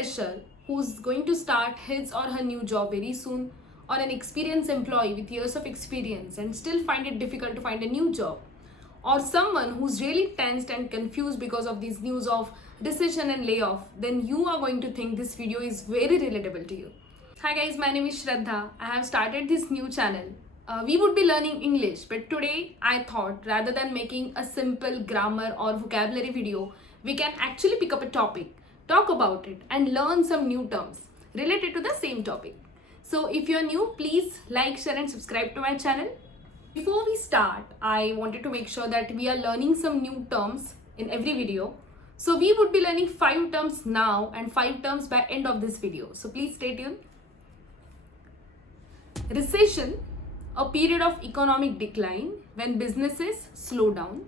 fresher who's going to start his or her new job very soon, or an experienced employee with years of experience and still find it difficult to find a new job, or someone who's really tensed and confused because of these news of recession and layoff, then you are going to think this video is very relatable to you. Hi guys, my name is Shraddha. I have started this new channel. We would be learning English, but today I thought rather than making a simple grammar or vocabulary video, we can actually pick up a topic, talk about it, and learn some new terms related to the same topic. So if you're new, please like, share, and subscribe to my channel. Before we start, I wanted to make sure that we are learning some new terms in every video. So we would be learning 5 terms now and 5 terms by end of this video. So please stay tuned. Recession, a period of economic decline when businesses slow down.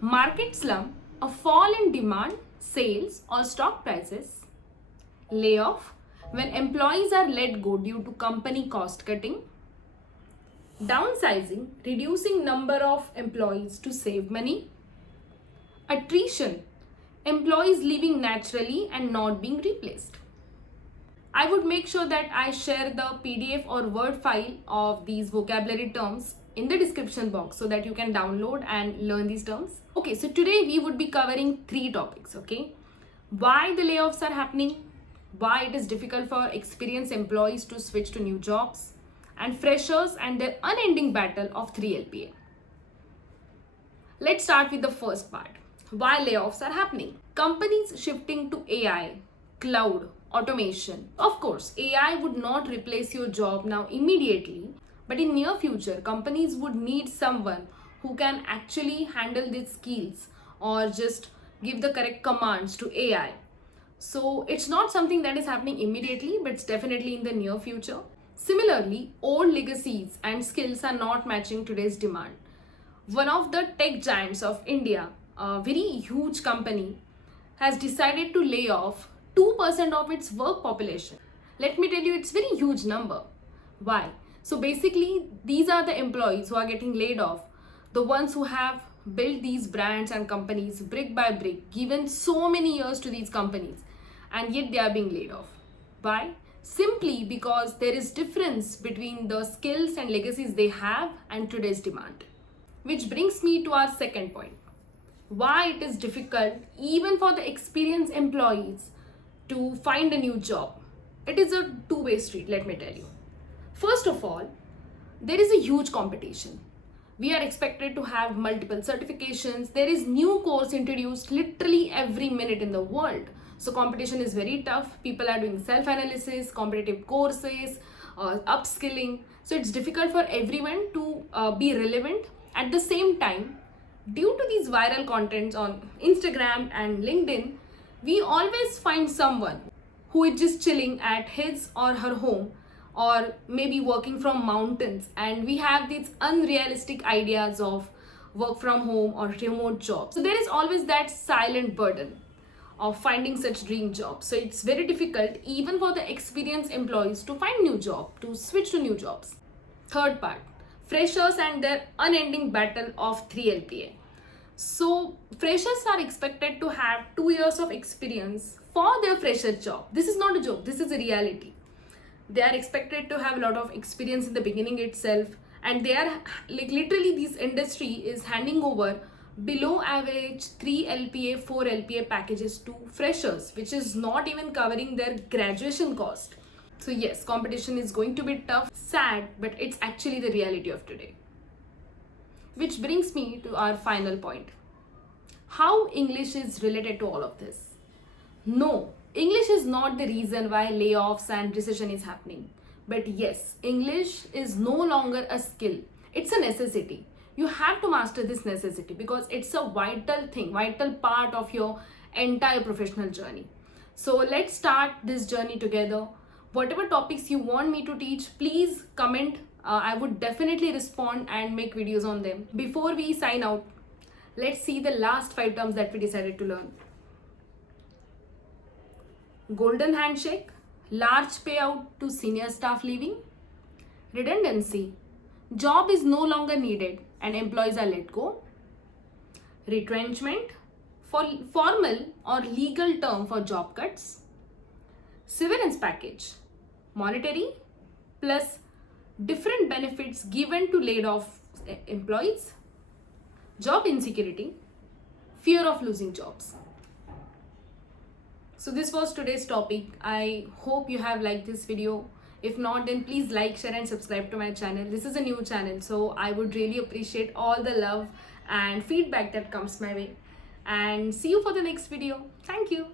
Market slump, a fall in demand, sales or stock prices. Layoff, when employees are let go due to company cost cutting. Downsizing, reducing number of employees to save money. Attrition, employees leaving naturally and not being replaced. I would make sure that I share the PDF or Word file of these vocabulary terms in the description box so that you can download and learn these terms. Okay, so today we would be covering 3 topics, okay? Why the layoffs are happening, why it is difficult for experienced employees to switch to new jobs, and freshers and their unending battle of 3LPA. Let's start with the first part. Why layoffs are happening? Companies shifting to AI, cloud, automation. Of course, AI would not replace your job now immediately, but in near future, companies would need someone who can actually handle these skills or just give the correct commands to AI. So it's not something that is happening immediately, but it's definitely in the near future. Similarly, old legacies and skills are not matching today's demand. One of the tech giants of India, a very huge company, has decided to lay off 2% of its work population. Let me tell you, it's a very huge number. Why? So basically, these are the employees who are getting laid off, the ones who have built these brands and companies brick by brick, given so many years to these companies, and yet they are being laid off. Why? Simply because there is difference between the skills and legacies they have and today's demand. Which brings me to our second point. Why it is difficult even for the experienced employees to find a new job. It is a two-way street, let me tell you. First of all, there is a huge competition. We are expected to have multiple certifications. There is new course introduced literally every minute in the world. So competition is very tough. People are doing self-analysis, competitive courses, upskilling. So it's difficult for everyone to be relevant. At the same time, due to these viral contents on Instagram and LinkedIn, we always find someone who is just chilling at his or her home, or maybe working from mountains, and we have these unrealistic ideas of work from home or remote jobs. So there is always that silent burden of finding such dream jobs. So it's very difficult even for the experienced employees to find new job, to switch to new jobs. Third part, freshers and their unending battle of 3LPA. So freshers are expected to have 2 years of experience for their fresher job. This is not a joke, this is a reality. They are expected to have a lot of experience in the beginning itself, and they are like literally this industry is handing over below average 3LPA, 4LPA packages to freshers, which is not even covering their graduation cost. So yes, competition is going to be tough, sad, but it's actually the reality of today. Which brings me to our final point. How English is related to all of this? No, English is not the reason why layoffs and recession is happening. But yes, English is no longer a skill. It's a necessity. You have to master this necessity because it's a vital thing, vital part of your entire professional journey. So let's start this journey together. Whatever topics you want me to teach, please comment. I would definitely respond and make videos on them. Before we sign out, let's see the last 5 terms that we decided to learn. Golden handshake, large payout to senior staff leaving. Redundancy, job is no longer needed and employees are let go. Retrenchment, formal or legal term for job cuts. severance package, monetary plus different benefits given to laid off employees, job insecurity, fear of losing jobs. So this was today's topic. I hope you have liked this video. If not, then please like, share and subscribe to my channel. This is a new channel, so I would really appreciate all the love and feedback that comes my way. And see you for the next video. Thank you.